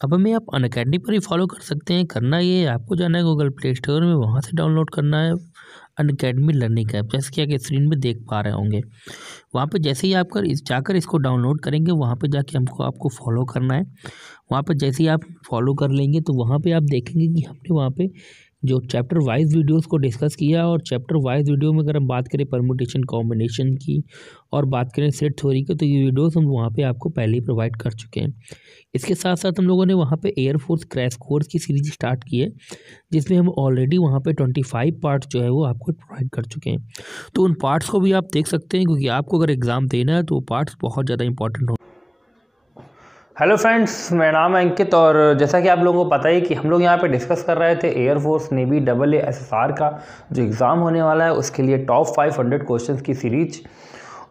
अब हमें आप अनअकैडमी पर ही फॉलो कर सकते हैं। करना ये है, आपको जाना है गूगल प्ले स्टोर में, वहाँ से डाउनलोड करना है अनअकैडमी लर्निंग ऐप, जैसे कि आप स्क्रीन में देख पा रहे होंगे। वहाँ पे जैसे ही आप जाकर इसको डाउनलोड करेंगे, वहाँ पे जाके आपको फॉलो करना है। वहाँ पर जैसे ही आप फॉलो कर लेंगे तो वहाँ पे आप देखेंगे कि हमने वहाँ पे जो चैप्टर वाइज वीडियोस को डिस्कस किया, और चैप्टर वाइज वीडियो में अगर हम बात करें परमुटेशन कॉम्बिनेशन की और बात करें सेट थ्योरी की, तो ये वीडियोस हम वहाँ पे आपको पहले ही प्रोवाइड कर चुके हैं। इसके साथ साथ हम लोगों ने वहाँ पे एयरफोर्स क्रैश कोर्स की सीरीज स्टार्ट की है, जिसमें हम ऑलरेडी वहाँ पे 25 पार्ट्स जो है वो आपको प्रोवाइड कर चुके हैं। तो उन पार्ट्स को भी आप देख सकते हैं, क्योंकि आपको अगर एग्ज़ाम देना है तो वो पार्ट्स बहुत ज़्यादा इंपॉर्टेंट हो। हेलो फ्रेंड्स, मेरा नाम है अंकित और जैसा कि आप लोगों को पता है कि हम लोग यहाँ पे डिस्कस कर रहे थे एयरफोर्स नेवी AASSR का जो एग्ज़ाम होने वाला है, उसके लिए टॉप 500 क्वेश्चंस की सीरीज।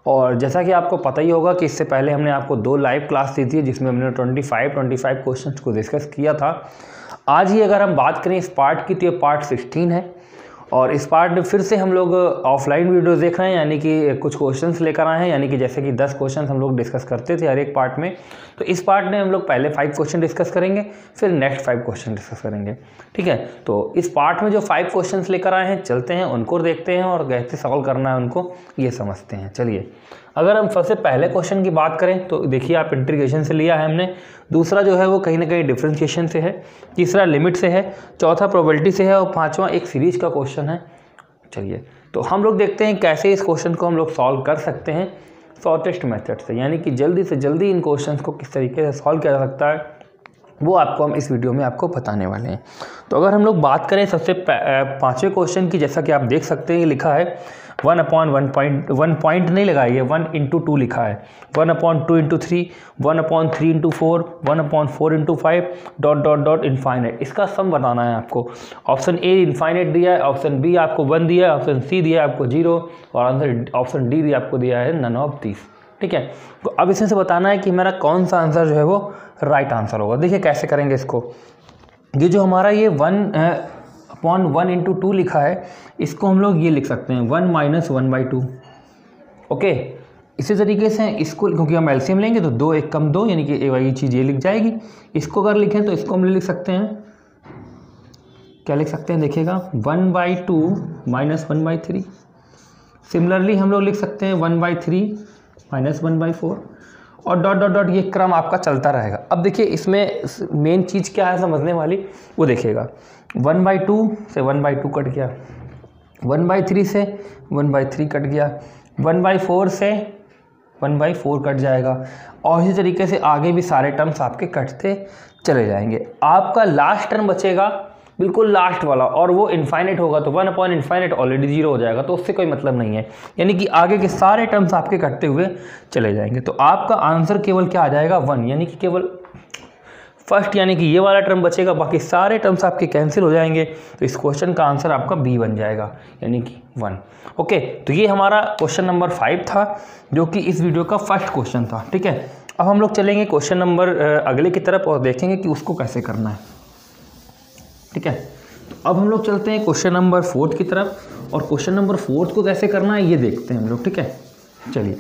और जैसा कि आपको पता ही होगा कि इससे पहले हमने आपको 2 लाइव क्लास दी थी, जिसमें हमने 25 क्वेश्चंस को डिस्कस किया था। आज ही अगर हम बात करें इस पार्ट की, तो ये पार्ट 16 है। और इस पार्ट में फिर से हम लोग ऑफलाइन वीडियो देख रहे हैं, यानी कि कुछ क्वेश्चंस लेकर आए हैं, यानी कि जैसे कि 10 क्वेश्चंस हम लोग डिस्कस करते थे हर एक पार्ट में। तो इस पार्ट में हम लोग पहले 5 क्वेश्चन डिस्कस करेंगे, फिर नेक्स्ट 5 क्वेश्चन डिस्कस करेंगे, ठीक है। तो इस पार्ट में जो 5 क्वेश्चंस लेकर आए हैं, चलते हैं उनको देखते हैं और कैसे सॉल्व करना है उनको ये समझते हैं। चलिए, अगर हम सबसे पहले क्वेश्चन की बात करें तो देखिए, आप इंटीग्रेशन से लिया है हमने, दूसरा जो है वो कहीं ना कहीं डिफरेंशिएशन से है, तीसरा लिमिट से है, चौथा प्रोबेबिलिटी से है और पांचवा एक सीरीज का क्वेश्चन है। चलिए, तो हम लोग देखते हैं कैसे इस क्वेश्चन को हम लोग सॉल्व कर सकते हैं शॉर्टेस्ट मेथड से, यानी कि जल्दी से जल्दी इन क्वेश्चंस को किस तरीके से सॉल्व किया जा सकता है, वो आपको हम इस वीडियो में आपको बताने वाले हैं। तो अगर हम लोग बात करें सबसे पाँचवें क्वेश्चन की, जैसा कि आप देख सकते हैं, ये लिखा है 1/1 पॉइंट नहीं लगाई है, 1/2 लिखा है, 1/2 × 3, 1/3 × 4, 1/4 × 5 ... इनफाइनाइट। इसका सम बताना है आपको। ऑप्शन ए इनफाइनाइट दिया है, ऑप्शन बी आपको 1 दिया है, ऑप्शन सी दिया है आपको 0 और आंसर ऑप्शन डी आपको दिया है नन ऑफ दिस, ठीक है। तो अब इसमें से बताना है कि मेरा कौन सा आंसर जो है वो राइट आंसर होगा। देखिए कैसे करेंगे इसको। ये जो हमारा ये 1/1 × 2 लिखा है, इसको हम लोग ये लिख सकते हैं 1 - 1/2, ओके। इसी तरीके से इसको, क्योंकि हम एलसीएम लेंगे तो 2 1 कम 2, यानी कि ये चीज़ ये लिख जाएगी। इसको अगर लिखें तो इसको हम लिख सकते हैं, क्या लिख सकते हैं देखिएगा, 1/2 - 1/3। सिमिलरली हम लोग लिख सकते हैं 1/3 - 1/4 और ... ये क्रम आपका चलता रहेगा। अब देखिए इसमें मेन चीज़ क्या है समझने वाली, वो देखिएगा। 1/2 से 1/2 कट गया, 1/3 से 1/3 कट गया, 1/4 से 1/4 कट जाएगा और इसी तरीके से आगे भी सारे टर्म्स आपके कटते चले जाएंगे। आपका लास्ट टर्म बचेगा, बिल्कुल लास्ट वाला, और वो इनफाइनाइट होगा, तो 1/∞ ऑलरेडी 0 हो जाएगा, तो उससे कोई मतलब नहीं है, यानी कि आगे के सारे टर्म्स आपके कटते हुए चले जाएंगे। तो आपका आंसर केवल क्या आ जाएगा 1, यानी कि केवल फर्स्ट, यानी कि ये वाला टर्म बचेगा, बाकी सारे टर्म्स आपके कैंसिल हो जाएंगे। तो इस क्वेश्चन का आंसर आपका बी बन जाएगा, यानी कि 1, ओके। तो ये हमारा क्वेश्चन नंबर 5 था, जो कि इस वीडियो का फर्स्ट क्वेश्चन था, ठीक है। अब हम लोग चलेंगे क्वेश्चन नंबर अगले की तरफ और देखेंगे कि उसको कैसे करना है, ठीक है। तो अब हम लोग चलते हैं क्वेश्चन नंबर 4 की तरफ, और क्वेश्चन नंबर 4 को कैसे करना है ये देखते हैं हम लोग, ठीक है। चलिए,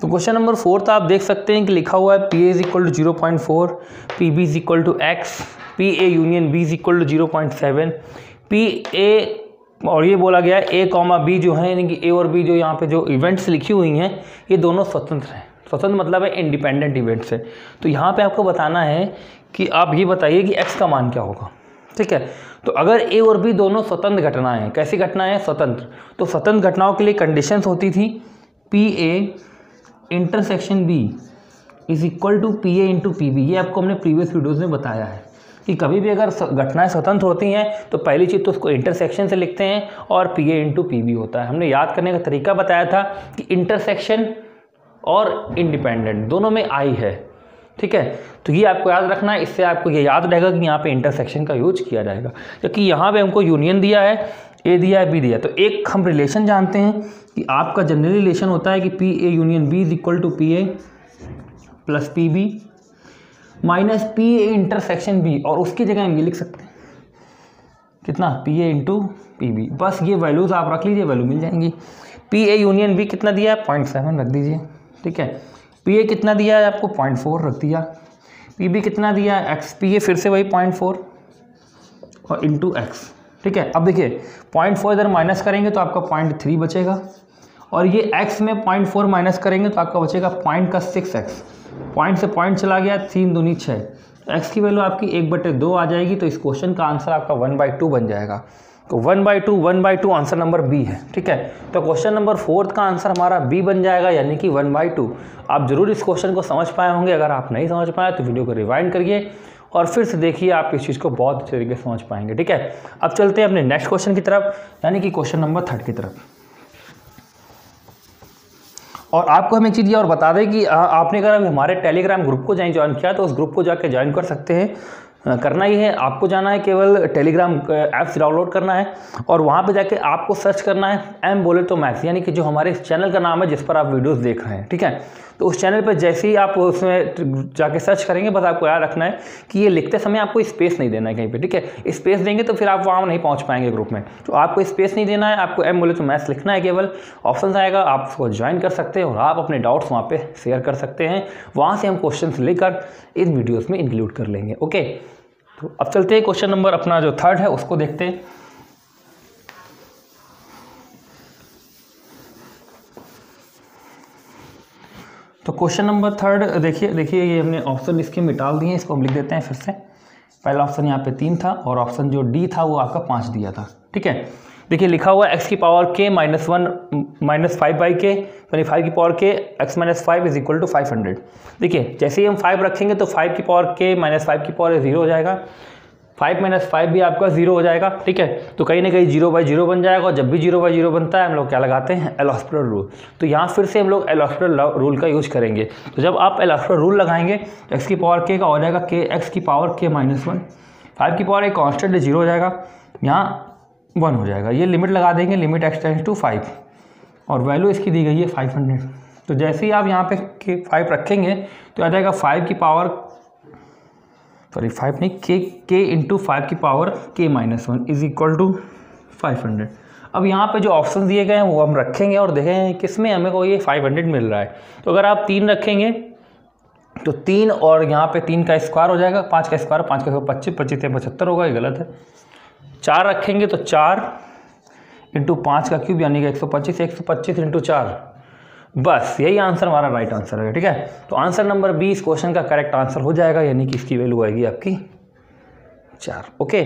तो क्वेश्चन नंबर 4 आप देख सकते हैं कि लिखा हुआ है PA = 0.4, PB = x, PA union B = 0.7, PA, और ये बोला गया है A, B जो है, यानी कि A और B जो यहाँ पे जो इवेंट्स लिखी हुई हैं, ये दोनों स्वतंत्र हैं। स्वतंत्र मतलब है इंडिपेंडेंट इवेंट्स है। तो यहाँ पे आपको बताना है कि आप ये बताइए कि x का मान क्या होगा, ठीक है। तो अगर A और B दोनों स्वतंत्र घटनाएं हैं, कैसी घटनाएं हैं, स्वतंत्र, तो स्वतंत्र घटनाओं के लिए कंडीशंस होती थी PA intersection B = PA × PB। ये आपको हमने प्रीवियस वीडियोस में बताया है कि कभी भी अगर घटनाएं स्वतंत्र होती हैं तो पहली चीज़ तो उसको इंटरसेक्शन से लिखते हैं और PA × PB होता है। हमने याद करने का तरीका बताया था कि इंटरसेक्शन और इंडिपेंडेंट दोनों में I है, ठीक है। तो ये आपको याद रखना है, इससे आपको ये याद रहेगा कि यहाँ पे इंटरसेक्शन का यूज किया जाएगा, क्योंकि यहाँ पे हमको यूनियन दिया है, A दिया है, B दिया है। तो एक हम रिलेशन जानते हैं कि आपका जनरल रिलेशन होता है कि PA union B = PA + PB - PA intersection B, और उसकी जगह हम ये लिख सकते हैं कितना, PA × PB। बस ये वैल्यूज़ आप रख लीजिए, वैल्यू मिल जाएंगी। PA यूनियन B कितना दिया है, 0.7 रख दीजिए, ठीक है। पी ए कितना दिया है आपको 0.4 रख दिया, पी बी कितना दिया है एक्स, पी ए फिर से वही 0.4 और इंटू एक्स। ठीक है, अब देखिए 0.4 इधर माइनस करेंगे तो आपका 0.3 बचेगा, और ये x में 0.4 माइनस करेंगे तो आपका बचेगा पॉइंट का 6x, पॉइंट से पॉइंट चला गया, 3 दूनी 6, तो x की वैल्यू आपकी 1/2 आ जाएगी। तो इस क्वेश्चन का आंसर आपका 1/2 बन जाएगा। तो 1/2 आंसर नंबर बी है। ठीक है, तो क्वेश्चन नंबर 4 का आंसर हमारा बी बन जाएगा, यानी कि 1/2। आप जरूर इस क्वेश्चन को समझ पाए होंगे। अगर आप नहीं समझ पाए तो वीडियो को रिवाइंड करिए और फिर से देखिए, आप इस चीज़ को बहुत अच्छे तरीके से समझ पाएंगे। ठीक है, अब चलते हैं अपने नेक्स्ट क्वेश्चन की तरफ, यानी कि क्वेश्चन नंबर 3 की तरफ। और आपको हम एक चीज़ ये और बता दें कि आपने अगर हमारे टेलीग्राम ग्रुप को ज्वाइन किया तो उस ग्रुप को जाके ज्वाइन कर सकते हैं। करना ही है, आपको जाना है, केवल टेलीग्राम ऐप्स डाउनलोड करना है और वहाँ पे जाके आपको सर्च करना है एम बोले तो मैथ्स, यानी कि जो हमारे इस चैनल का नाम है जिस पर आप वीडियोस देख रहे हैं। ठीक है, तो उस चैनल पर जैसे ही आप उसमें जाके सर्च करेंगे, बस आपको याद रखना है कि ये लिखते समय आपको स्पेस नहीं देना है कहीं पे। ठीक है, स्पेस देंगे तो फिर आप वहाँ नहीं पहुँच पाएंगे ग्रुप में, तो आपको स्पेस नहीं देना है, आपको एम बोले तो मैथ्स लिखना है केवल। ऑप्शन आएगा, आप उसको ज्वाइन कर सकते हैं और आप अपने डाउट्स वहाँ पर शेयर कर सकते हैं। वहाँ से हम क्वेश्चन लेकर इन वीडियोज़ में इंक्लूड कर लेंगे। ओके, तो अब चलते हैं क्वेश्चन नंबर अपना जो 3 है उसको देखते हैं। तो क्वेश्चन नंबर 3 देखिए ये हमने ऑप्शन इसके मिटा दिए हैं, इसको हम लिख देते हैं फिर से। पहला ऑप्शन यहाँ पे 3 था और ऑप्शन जो डी था वो आपका 5 दिया था। ठीक है, देखिए लिखा हुआ है x की पावर k -1 -5/k, यानी 5 की पावर k x - 5 = 500। देखिए जैसे ही हम 5 रखेंगे तो 5 की पावर k -5 की पावर 0 हो जाएगा, 5 - 5 भी आपका 0 हो जाएगा। ठीक है, तो कहीं ना कहीं 0/0 बन जाएगा, और जब भी 0/0 बनता है हम लोग क्या लगाते हैं, एल हॉस्पिटल रूल। तो यहाँ फिर से हम लोग एल हॉस्पिटल रूल का यूज करेंगे। तो जब आप एल हॉस्पिटल रूल लगाएंगे तो x की पावर k का हो जाएगा k x की पावर k -1, 5 की पावर एक कॉन्स्टेंट 0 हो जाएगा, यहाँ 1 हो जाएगा। ये लिमिट लगा देंगे, लिमिट x टेंड्स टू 5, और वैल्यू इसकी दी गई है 500। तो जैसे ही आप यहाँ पे k 5 रखेंगे तो आ जाएगा 5 की पावर 5 नहीं k इंटू 5 की पावर k -1 = 500। अब यहाँ पे जो ऑप्शन दिए गए हैं वो हम रखेंगे और देखें किस में हमें को ये 500 मिल रहा है। तो अगर आप 3 रखेंगे तो 3 और यहाँ पे 3 का स्क्वायर हो जाएगा, 5 का स्क्वायर 5 का 25, 25 से 75 होगा, ये गलत है। 4 रखेंगे तो 4 इंटू 5 का क्यूब यानी कि 125, 125 इंटू 4, बस यही आंसर हमारा राइट आंसर है। ठीक है, तो आंसर नंबर बी इस क्वेश्चन का करेक्ट आंसर हो जाएगा, यानी कि इसकी वैल्यू आएगी आपकी 4। ओके,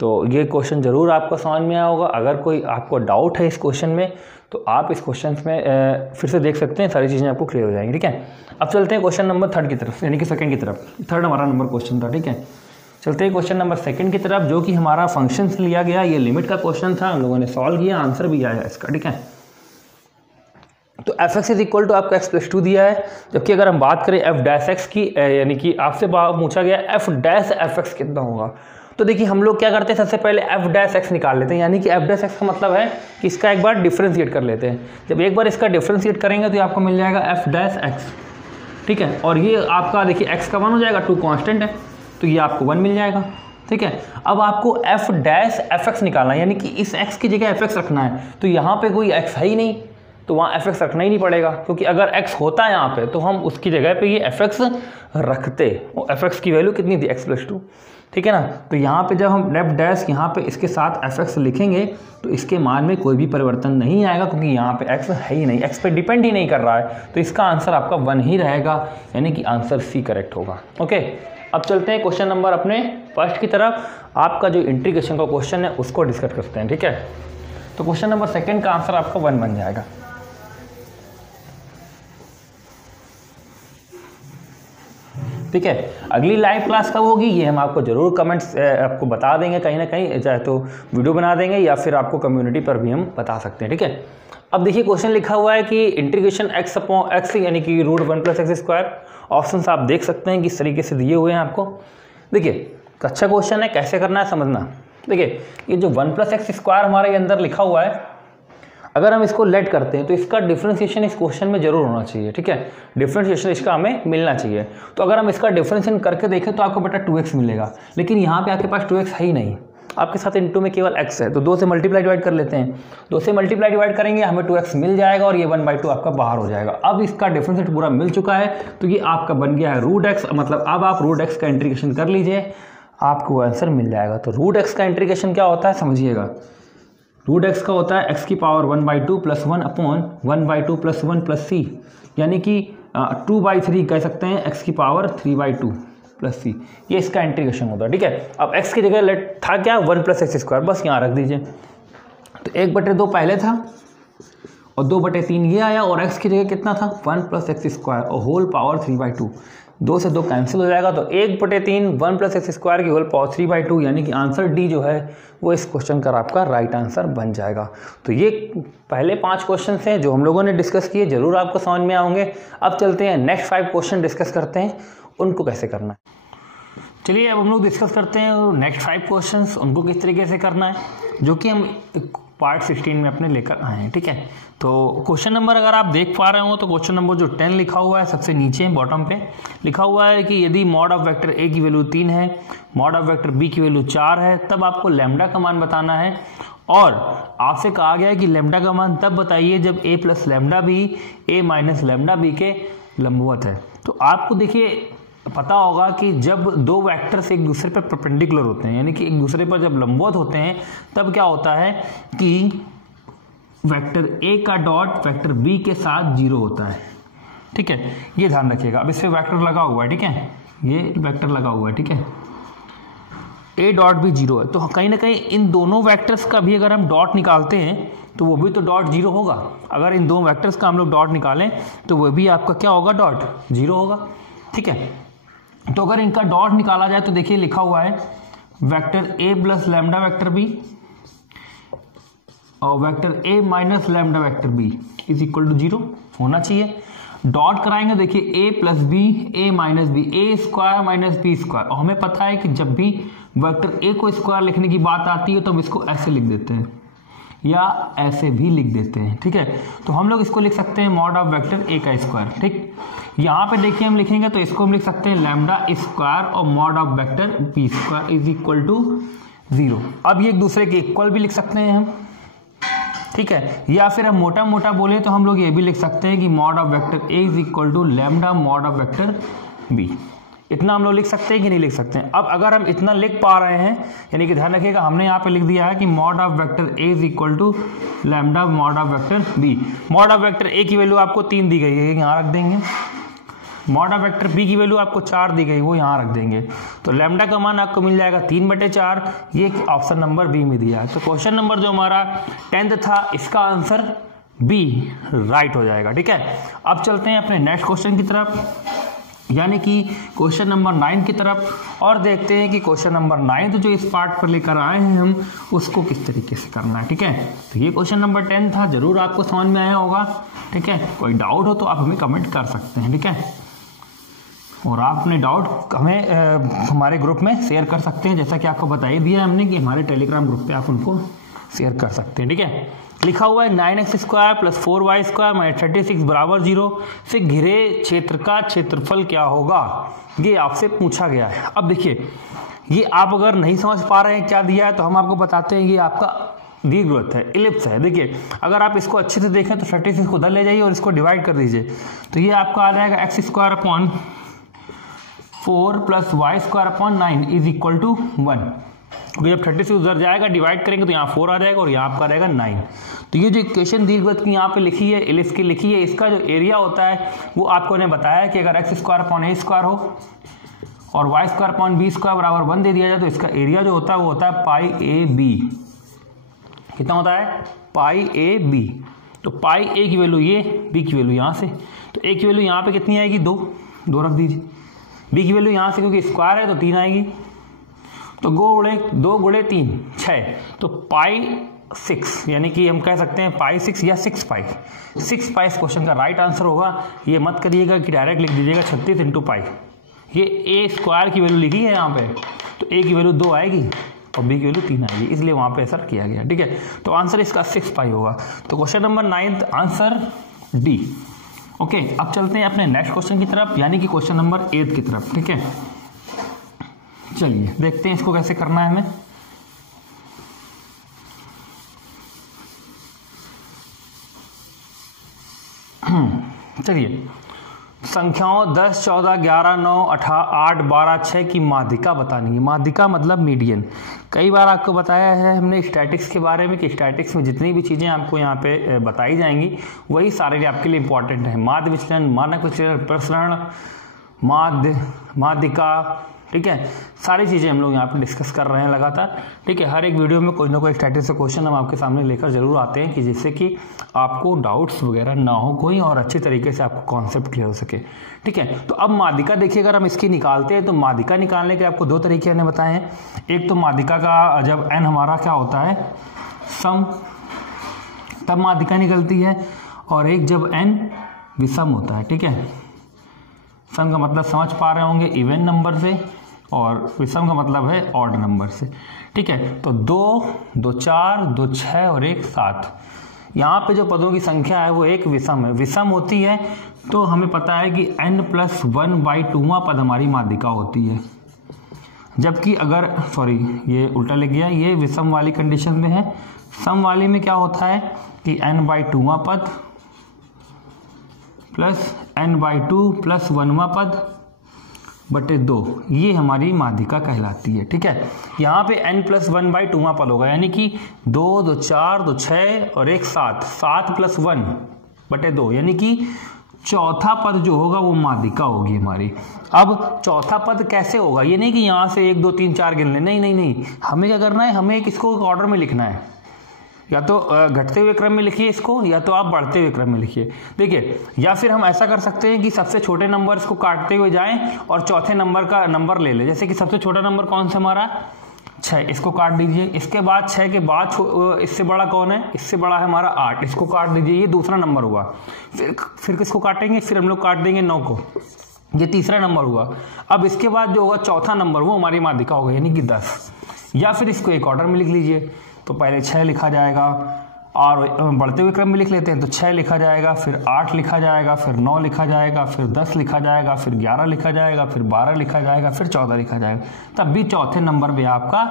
तो ये क्वेश्चन जरूर आपको समझ में आया होगा। अगर कोई आपको डाउट है इस क्वेश्चन में तो आप इस क्वेश्चन में फिर से देख सकते हैं, सारी चीज़ें आपको क्लियर हो जाएंगी। ठीक है, अब चलते हैं क्वेश्चन नंबर 3 की तरफ, यानी कि सेकंड की तरफ। 3 हमारा नंबर क्वेश्चन था। ठीक है, चलते हैं क्वेश्चन नंबर 2 की तरफ, जो कि हमारा फंक्शन से लिया गया। ये लिमिट का क्वेश्चन था, हम लोगों ने सॉल्व किया, आंसर भी आया इसका। ठीक है, तो f(x) = आपका x + 2 दिया है, जबकि अगर हम बात करें f' की, यानी कि आपसे पूछा गया f' कितना होगा। तो देखिए हम लोग क्या करते हैं, सबसे पहले f' निकाल लेते हैं, यानी कि f' का मतलब है कि इसका एक बार डिफ्रेंशिएट कर लेते हैं। जब एक बार इसका डिफ्रेंशिएट करेंगे तो आपको मिल जाएगा f'(x). ठीक है, और ये आपका देखिए x का 1 हो जाएगा, 2 कांस्टेंट है तो ये आपको 1 मिल जाएगा। ठीक है, अब आपको f' निकालना है, यानी कि इस x की जगह fx रखना है। तो यहाँ पे कोई x है ही नहीं, तो वहाँ fx रखना ही नहीं पड़ेगा, क्योंकि अगर x होता है यहाँ पे तो हम उसकी जगह पे ये fx रखते। और fx की वैल्यू कितनी थी, x + 2। ठीक है ना, तो यहाँ पे जब हम f' यहाँ पे इसके साथ fx लिखेंगे तो इसके मान में कोई भी परिवर्तन नहीं आएगा, क्योंकि यहाँ पे x है ही नहीं, x पे डिपेंड ही नहीं कर रहा है। तो इसका आंसर आपका 1 ही रहेगा, यानी कि आंसर सी करेक्ट होगा। ओके, अब चलते हैं क्वेश्चन नंबर अपने 1 की तरफ। आपका जो इंटीग्रेशन का क्वेश्चन है उसको डिस्कस करते हैं। ठीक है, तो क्वेश्चन नंबर 2 का आंसर आपका 1 बन जाएगा। ठीक है, अगली लाइव क्लास कब होगी ये हम आपको ज़रूर कमेंट्स आपको बता देंगे, कहीं ना कहीं चाहे तो वीडियो बना देंगे या फिर आपको कम्युनिटी पर भी हम बता सकते हैं। ठीक है, अब देखिए क्वेश्चन लिखा हुआ है कि इंटीग्रेशन x/x यानी कि √1 + x²। ऑप्शंस आप देख सकते हैं किस तरीके से दिए हुए हैं आपको। देखिए अच्छा क्वेश्चन है, कैसे करना है समझना। देखिए ये जो 1 + x² हमारे अंदर लिखा हुआ है, अगर हम इसको लेट करते हैं तो इसका डिफरेंशिएशन इस क्वेश्चन में जरूर होना चाहिए। ठीक है, डिफरेंशिएशन इसका हमें मिलना चाहिए। तो अगर हम इसका डिफरेंशिएशन करके देखें तो आपको बेटा 2x मिलेगा, लेकिन यहाँ पे आपके पास 2x है ही नहीं। आपके साथ इनटू में केवल x है, तो 2 से मल्टीप्लाई डिवाइड कर लेते हैं। 2 से मल्टीप्लाई डिवाइड करेंगे, हमें 2x मिल जाएगा और ये 1/2 आपका बाहर हो जाएगा। अब इसका डिफरेंशिएट पूरा मिल चुका है, तो ये आपका बन गया है √x। मतलब अब आप √x का इंटीग्रेशन कर लीजिए, आपको आंसर मिल जाएगा। तो √x का इंटीग्रेशन क्या होता है समझिएगा। √x का होता है x की पावर 1/2 + 1 अपॉन 1/2 + 1 + c, यानी कि 2/3 कह सकते हैं, x की पावर 3/2 + c। ये इसका इंटीग्रेशन होता है, ठीक है। अब x की जगह था क्या 1 + x², बस यहाँ रख दीजिए। तो 1/2 पहले था और 2/3 ये आया, और x की जगह कितना था 1 + x² और होल पावर 3/2। 2 से 2 कैंसिल हो जाएगा, तो 1/3 1 + x² की होल पावर 3/2, यानी कि आंसर डी जो है वो इस क्वेश्चन का आपका राइट आंसर बन जाएगा। तो ये पहले 5 क्वेश्चन हैं जो हम लोगों ने डिस्कस किए, जरूर आपको समझ में आएंगे। अब चलते हैं नेक्स्ट 5 क्वेश्चन डिस्कस करते हैं, उनको कैसे करना है। चलिए अब हम लोग डिस्कस करते हैं नेक्स्ट 5 क्वेश्चंस, उनको किस तरीके से करना है, जो कि हम पार्ट 16 में अपने लेकर आए हैं, ठीक है। तो क्वेश्चन नंबर अगर आप देख पा रहे हो तो क्वेश्चन नंबर जो 10 लिखा हुआ है सबसे नीचे बॉटम पे लिखा हुआ है कि यदि मॉड ऑफ वेक्टर ए की वैल्यू 3 है, मॉड ऑफ वेक्टर बी की वैल्यू 4 है, तब आपको लैम्डा का मान बताना है। और आपसे कहा गया है कि लैम्डा का मान तब बताइए जब a + λb a - λb के लंबवत है। तो आपको देखिए पता होगा कि जब 2 वेक्टर्स एक दूसरे पर परपेंडिकुलर होते हैं, यानी कि एक दूसरे पर जब लंबवत होते हैं, तब क्या होता है कि वेक्टर a का डॉट वेक्टर b के साथ 0 होता है, ठीक है। ये ध्यान रखिएगा। अब इस पे वेक्टर लगा हुआ है, ठीक है, ये वेक्टर लगा हुआ है, ठीक है, a डॉट भी 0 है, तो कहीं ना कहीं इन दोनों वेक्टर्स का भी अगर हम डॉट निकालते हैं तो वो भी तो डॉट 0 होगा। अगर इन 2 वेक्टर्स का हम लोग डॉट निकालें तो वो भी आपका क्या होगा, डॉट 0 होगा, ठीक है। तो अगर इनका डॉट निकाला जाए तो देखिए लिखा हुआ है वेक्टर a + λ वेक्टर b और वेक्टर a - λ वेक्टर b = 0 होना चाहिए। डॉट कराएंगे, देखिए a + b a - b a² - b², और हमें पता है कि जब भी वेक्टर a को स्क्वायर लिखने की बात आती है तो हम इसको ऐसे लिख देते हैं या ऐसे भी लिख देते हैं, ठीक है। तो हम लोग इसको लिख सकते हैं मॉड ऑफ वेक्टर a का स्क्वायर, ठीक। यहाँ पे देखिए हम लिखेंगे तो इसको हम लिख सकते हैं λ² और मॉड ऑफ वेक्टर b² = 0। अब ये एक दूसरे के इक्वल भी लिख सकते हैं हम, ठीक है। या फिर हम मोटा मोटा बोले तो हम लोग ये भी लिख सकते हैं कि mod of vector a = λ mod of vector b। इतना हम लोग लिख सकते हैं कि नहीं लिख सकते हैं। अब अगर हम इतना लिख पा रहे हैं, यानी कि ध्यान रखिएगा हमने यहाँ पे लिख दिया है कि mod of vector a = λ mod of vector b। Mod of vector a की वैल्यू आपको 3 दी गई है, यहाँ रख देंगे। मॉड ऑफ वेक्टर b की वैल्यू आपको 4 दी गई, वो यहाँ रख देंगे। तो लैम्डा का मान आपको मिल जाएगा 3/4, ये ऑप्शन नंबर बी में दिया है। तो क्वेश्चन नंबर जो हमारा 10th था, इसका आंसर बी राइट हो जाएगा, ठीक है। अब चलते हैं अपने नेक्स्ट क्वेश्चन की तरफ, यानी कि क्वेश्चन नंबर 9 की तरफ, और देखते हैं कि क्वेश्चन नंबर 9 जो इस पार्ट पर लेकर आए हैं हम, उसको किस तरीके से करना है, ठीक है। तो ये क्वेश्चन नंबर 10 था, जरूर आपको समझ में आया होगा, ठीक है। कोई डाउट हो तो आप हमें कमेंट कर सकते हैं, ठीक है। और आप अपने डाउट हमें हमारे ग्रुप में शेयर कर सकते हैं, जैसा कि आपको बता ही दिया हमने कि हमारे टेलीग्राम ग्रुप पे आप उनको शेयर कर सकते हैं, ठीक है। लिखा हुआ है 9x² + 4y² - 36 = 0 से घिरे क्षेत्र का क्षेत्रफल क्या होगा, ये आपसे पूछा गया है। अब देखिए ये आप अगर नहीं समझ पा रहे हैं क्या दिया है तो हम आपको बताते हैं, ये आपका दीर्घवृत्त है, इलिप्स है। देखिए अगर आप इसको अच्छे से देखें तो 36 को उधर ले जाइए और इसको डिवाइड कर दीजिए, तो ये आपका आ जाएगा x² / 4 + y² / 9 = 1। जब 36 उधर जाएगा डिवाइड करेंगे तो यहाँ 4 आ जाएगा और यहाँ आपका रहेगा 9। तो ये जो इक्वेशन दीर्घवृत्त की यहाँ पे लिखी है, इलिप्स की लिखी है, इसका जो एरिया होता है वो आपको ने बताया कि अगर x² / a² हो और y² / b² = 1 दे दिया जाए तो इसका एरिया जो होता है वो होता है πAB। कितना होता है, πAB। तो πA की वैल्यू ये, b की वैल्यू यहाँ से, तो a की वैल्यू यहाँ पे कितनी आएगी, 2 रख दीजिए। b की वैल्यू यहाँ से क्योंकि स्क्वायर है तो 3 आएगी, तो 2 × 3 6, तो π6, यानी कि हम कह सकते हैं π6 या 6π। 6π इस क्वेश्चन का राइट आंसर होगा। ये मत करिएगा कि डायरेक्ट लिख दीजिएगा 36 × π। ये a² की वैल्यू लिखी है यहाँ पे, तो a की वैल्यू 2 आएगी और b की वैल्यू 3 आएगी, इसलिए वहाँ पे ऐसा किया गया, ठीक है। तो आंसर इसका 6π होगा। तो question number 9 answer D. Okay, अब चलते हैं अपने नेक्स्ट क्वेश्चन की तरफ, यानी कि क्वेश्चन नंबर 8 की तरफ, ठीक है। चलिए देखते हैं इसको कैसे करना है हमें। चलिए, संख्याओं 10, 14, 11, 9, 8, 12, 6 की माध्यिका बतानी है। माध्यिका मतलब मीडियन। कई बार आपको बताया है हमने स्टैटिक्स के बारे में कि स्टैटिक्स में जितनी भी चीज़ें आपको यहाँ पे बताई जाएंगी वही सारे आपके लिए इंपॉर्टेंट है। माध्य विचलन, मानक विचलन, प्रसरण, माध्यिका, ठीक है, सारी चीज़ें हम लोग यहाँ पे डिस्कस कर रहे हैं लगातार। ठीक है, हर एक वीडियो में कोई ना कोई स्टैटिक्स से क्वेश्चन हम आपके सामने लेकर जरूर आते हैं कि जिससे कि आपको डाउट्स वगैरह ना हो कोई और अच्छे तरीके से आपको कॉन्सेप्ट क्लियर हो सके। ठीक है, तो अब माध्यिका देखिए, अगर हम इसकी निकालते हैं तो माध्यिका निकालने के आपको दो तरीके हमने बताए हैं। एक तो माध्यिका का जब n हमारा क्या होता है सम, तब माध्यिका निकलती है, और एक जब n विषम होता है। ठीक है, सम का मतलब समझ पा रहे होंगे इवन नंबर से, और विषम का मतलब है ऑड नंबर से। ठीक है, तो 2, 2, 4, 2, 6 और 1, 7। यहाँ पे जो पदों की संख्या है वो एक विषम है। विषम होती है तो हमें पता है कि n+1/2वां पद हमारी माध्यिका होती है। जबकि अगर ये उल्टा लिख गया, ये विषम वाली कंडीशन में है। सम वाली में क्या होता है कि n/2वां पद प्लस n/2 + 1वां पद बटे 2, ये हमारी माध्यिका कहलाती है। ठीक है, यहाँ पे n+1/2वां पद होगा, यानी कि 2, 2, 4, 2, 6 और 1, 7, 7 + 1 बटे 2, यानी कि चौथा पद जो होगा वो माध्यिका होगी हमारी। अब चौथा पद कैसे होगा, ये नहीं कि यहाँ से 1, 2, 3, 4 गिन लें, नहीं, हमें क्या करना है, हमें इसको एक ऑर्डर में लिखना है। या तो घटते हुए क्रम में लिखिए इसको, या तो आप बढ़ते हुए क्रम में लिखिए। देखिए, या फिर हम ऐसा कर सकते हैं कि सबसे छोटे नंबर को काटते हुए जाएं और चौथे नंबर का नंबर ले लें। जैसे कि सबसे छोटा नंबर कौन सा हमारा 6, इसको काट दीजिए। इसके बाद 6 के बाद इससे बड़ा कौन है, इससे बड़ा है हमारा 8, इसको काट दीजिए, ये दूसरा नंबर हुआ। फिर किसको काटेंगे, फिर हम लोग काट देंगे 9 को, ये तीसरा नंबर हुआ। अब इसके बाद जो होगा चौथा नंबर वो हमारी माध्यिका होगा, यानी कि 10। या फिर इसको एक ऑर्डर में लिख लीजिए, तो पहले 6 लिखा जाएगा, और बढ़ते हुए क्रम में लिख लेते हैं तो 6 लिखा जाएगा, फिर 8 लिखा जाएगा, फिर 9 लिखा जाएगा, फिर 10 लिखा जाएगा, फिर 11 लिखा जाएगा, फिर 12 लिखा जाएगा, फिर 14 लिखा जाएगा। तब भी चौथे नंबर पे आपका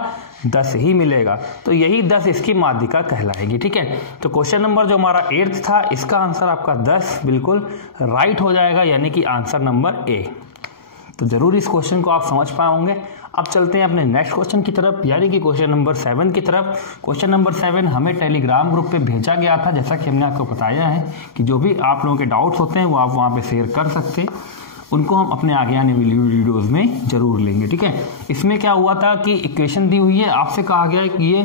10 ही मिलेगा, तो यही 10 इसकी माध्यिका कहलाएगी। ठीक है, तो क्वेश्चन नंबर जो हमारा 8 था, इसका आंसर आपका 10 बिल्कुल राइट हो जाएगा, यानी कि आंसर नंबर ए। तो जरूर इस क्वेश्चन को आप समझ पाए होंगे। अब चलते हैं अपने नेक्स्ट क्वेश्चन की तरफ, यानी कि क्वेश्चन नंबर 7 की तरफ। क्वेश्चन नंबर 7 हमें टेलीग्राम ग्रुप पे भेजा गया था। जैसा कि हमने आपको बताया है कि जो भी आप लोगों के डाउट्स होते हैं वो आप वहाँ पे शेयर कर सकते हैं, उनको हम अपने आगे आने वाली वीडियोज़ में जरूर लेंगे। ठीक है, इसमें क्या हुआ था कि इक्वेशन दी हुई है, आपसे कहा गया है कि ये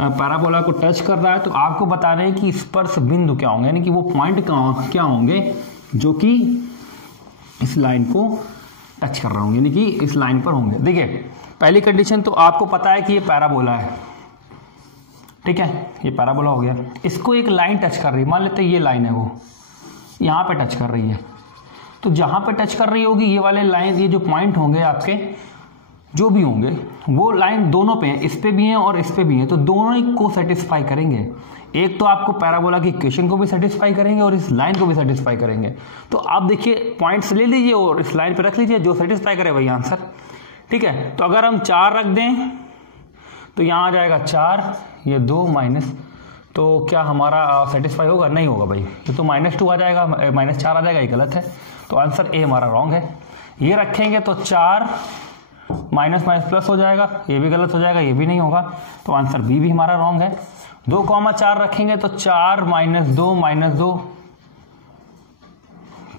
पैराबोला को टच कर रहा है, तो आपको बता रहे हैं कि स्पर्श बिंदु क्या होंगे, यानी कि वो पॉइंट क्या होंगे जो कि इस लाइन को टच कर रहा हूँ, यानी कि इस लाइन पर होंगे। देखिए, पहली कंडीशन तो आपको पता है कि ये पैराबोला है। ठीक है, ये पैराबोला हो गया, इसको एक लाइन टच कर रही है, मान लेते हैं ये लाइन है, वो यहाँ पे टच कर रही है। तो जहाँ पे टच कर रही होगी ये वाले लाइन, ये जो पॉइंट होंगे आपके जो भी होंगे, वो लाइन दोनों पे है, इस पे भी है और इस पे भी है, तो दोनों ही को सेटिस्फाई करेंगे। एक तो आपको पैराबोला की इक्वेशन को भी सेटिस्फाई करेंगे और इस लाइन को भी सेटिस्फाई करेंगे। तो आप देखिए, पॉइंट्स ले लीजिए और इस लाइन पे रख लीजिए, जो सेटिस्फाई करे वही आंसर। ठीक है, तो अगर हम 4 रख दें तो यहाँ आ जाएगा 4, ये 2 माइनस, तो क्या हमारा सेटिस्फाई होगा, नहीं होगा भाई, ये तो -2 आ जाएगा, -4 आ जाएगा, ये गलत है, तो आंसर ए हमारा रॉन्ग है। ये रखेंगे तो 4 माइनस प्लस हो जाएगा, ये भी गलत हो जाएगा, ये भी नहीं होगा, तो आंसर बी भी हमारा रॉन्ग है। 2,4 रखेंगे तो 4 - 2 -2,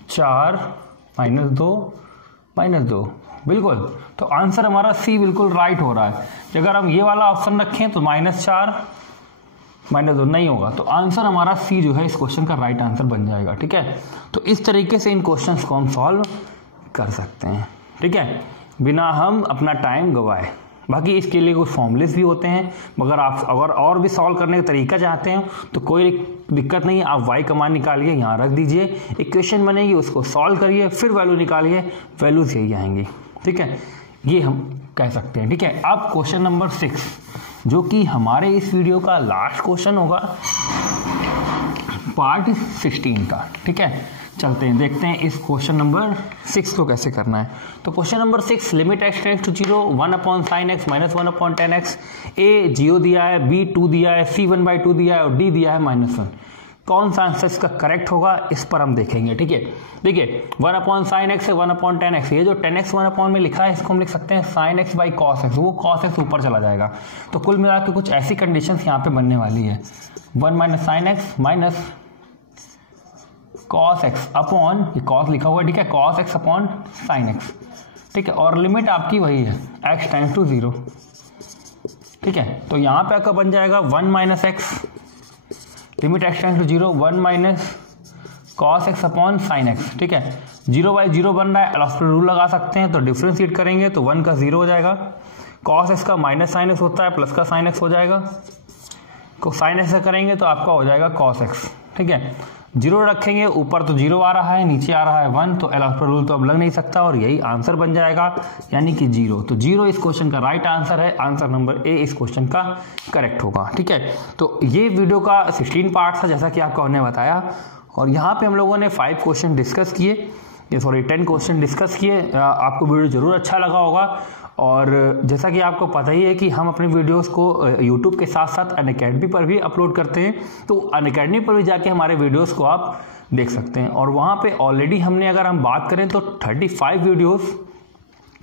4 - 2 बिल्कुल, तो आंसर हमारा सी बिल्कुल राइट हो रहा है। अगर हम ये वाला ऑप्शन रखें तो -4 -2 नहीं होगा, तो आंसर हमारा सी जो है इस क्वेश्चन का राइट आंसर बन जाएगा। ठीक है, तो इस तरीके से इन क्वेश्चंस को हम सॉल्व कर सकते हैं। ठीक है, बिना हम अपना टाइम गवाए। बाकी इसके लिए कुछ फॉर्मूलेस भी होते हैं, मगर आप अगर और भी सॉल्व करने का तरीका चाहते हैं तो कोई दिक्कत नहीं, आप y कमान निकालिए, यहाँ रख दीजिए, इक्वेशन बनेगी, उसको सॉल्व करिए, फिर वैल्यू निकालिए, वैल्यूज यही आएंगी। ठीक है, ये हम कह सकते हैं। ठीक है, अब क्वेश्चन नंबर 6 जो कि हमारे इस वीडियो का लास्ट क्वेश्चन होगा, पार्ट 16 का। ठीक है, चलते हैं, देखते हैं इस क्वेश्चन नंबर 6 को कैसे करना है। तो question number 6, limit x tends to 0, 1/sin x - 1/10x, a 0 दिया है, b 2 दिया है, c 1/2 दिया है और d दिया है -1। कौन सा आंसर इसका करेक्ट होगा इस पर हम देखेंगे। ठीक है, देखिए 1/sin x है 1/10x, ये जो 10x 1 में लिखा है इसको हम लिख सकते हैं sin x by cos x, वो cos x ऊपर चला जाएगा। तो कुल मिला के कुछ ऐसी कंडीशंस यहाँ पे बनने वाली है, 1 - sin x minus cos x upon, ये cos लिखा हुआ है, ठीक है, cos x upon sin x, ठीक है, और लिमिट आपकी वही है x टेंड्स टू 0। ठीक है, तो यहाँ पे आपका बन जाएगा 1 - x limit x tends to 0, 1 - cos x upon sin x। ठीक है, 0/0 बन रहा है, एल रूल लगा सकते हैं, तो डिफ्रेंशिएट करेंगे तो 1 का 0 हो जाएगा, cos x का माइनस sin x होता है, प्लस का sin x हो जाएगा, को sin x से करेंगे तो आपका हो जाएगा cos x। ठीक है, 0 रखेंगे, ऊपर तो 0 आ रहा है, नीचे आ रहा है 1, तो एल रूल तो अब लग नहीं सकता और यही आंसर बन जाएगा, यानी कि 0। तो 0 इस क्वेश्चन का राइट आंसर है, आंसर नंबर ए इस क्वेश्चन का करेक्ट होगा। ठीक है, तो ये वीडियो का 16 पार्ट था जैसा कि आपको हमने बताया, और यहाँ पे हम लोगों ने 5 क्वेश्चन डिस्कस किए, 10 क्वेश्चन डिस्कस किए। आपको वीडियो जरूर अच्छा लगा होगा, और जैसा कि आपको पता ही है कि हम अपने वीडियोस को यूट्यूब के साथ साथ अनअकैडमी पर भी अपलोड करते हैं, तो अनअकैडमी पर भी जाके हमारे वीडियोस को आप देख सकते हैं। और वहाँ पे ऑलरेडी हमने, अगर हम बात करें तो 35 वीडियोस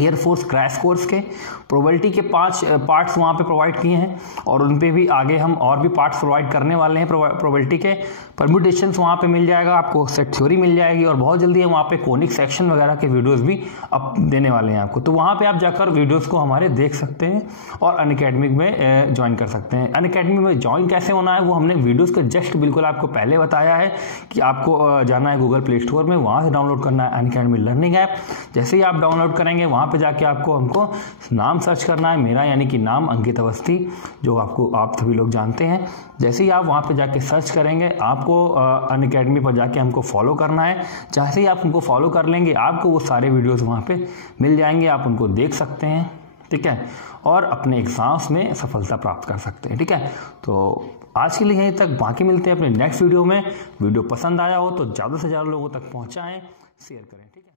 एयरफोर्स क्रैश कोर्स के प्रोबेबिलिटी के 5 पार्ट्स वहाँ पे प्रोवाइड किए हैं, और उन पे भी आगे हम और भी पार्ट्स प्रोवाइड करने वाले हैं। प्रोबेबिलिटी के परम्यूटेशंस वहाँ पे मिल जाएगा, आपको सेट थ्योरी मिल जाएगी, और बहुत जल्दी हम वहाँ पे कोनिक सेक्शन वगैरह के वीडियोस भी अब देने वाले हैं आपको। तो वहाँ पे आप जाकर वीडियोस को हमारे देख सकते हैं और अनअकैडमी में ज्वाइन कर सकते हैं। अनअकैडमी में ज्वाइन कैसे होना है वो हमने वीडियोज़ के जस्ट बिल्कुल आपको पहले बताया है कि आपको जाना है गूगल प्ले स्टोर में, वहाँ से डाउनलोड करना है अनअकैडमी लर्निंग ऐप। जैसे ही आप डाउनलोड करेंगे वहाँ पे जाके आपको हमको नाम सर्च करना है, मेरा यानी कि नाम अंकित अवस्थी, जो आप सभी लोग जानते हैं। जैसे ही आप वहाँ पे जाके सर्च करेंगे आपको अनअकैडमी पर जाके हमको फॉलो करना है। जैसे ही आप उनको फॉलो कर लेंगे आपको वो सारे वीडियोस वहाँ पे मिल जाएंगे, आप उनको देख सकते हैं। ठीक है, और अपने एग्जाम्स में सफलता प्राप्त कर सकते हैं। ठीक है, तो आज के लिए यहीं तक, बाकी मिलते हैं अपने नेक्स्ट वीडियो में। वीडियो पसंद आया हो तो ज़्यादा से ज़्यादा लोगों तक पहुँचाएँ, शेयर करें। ठीक है।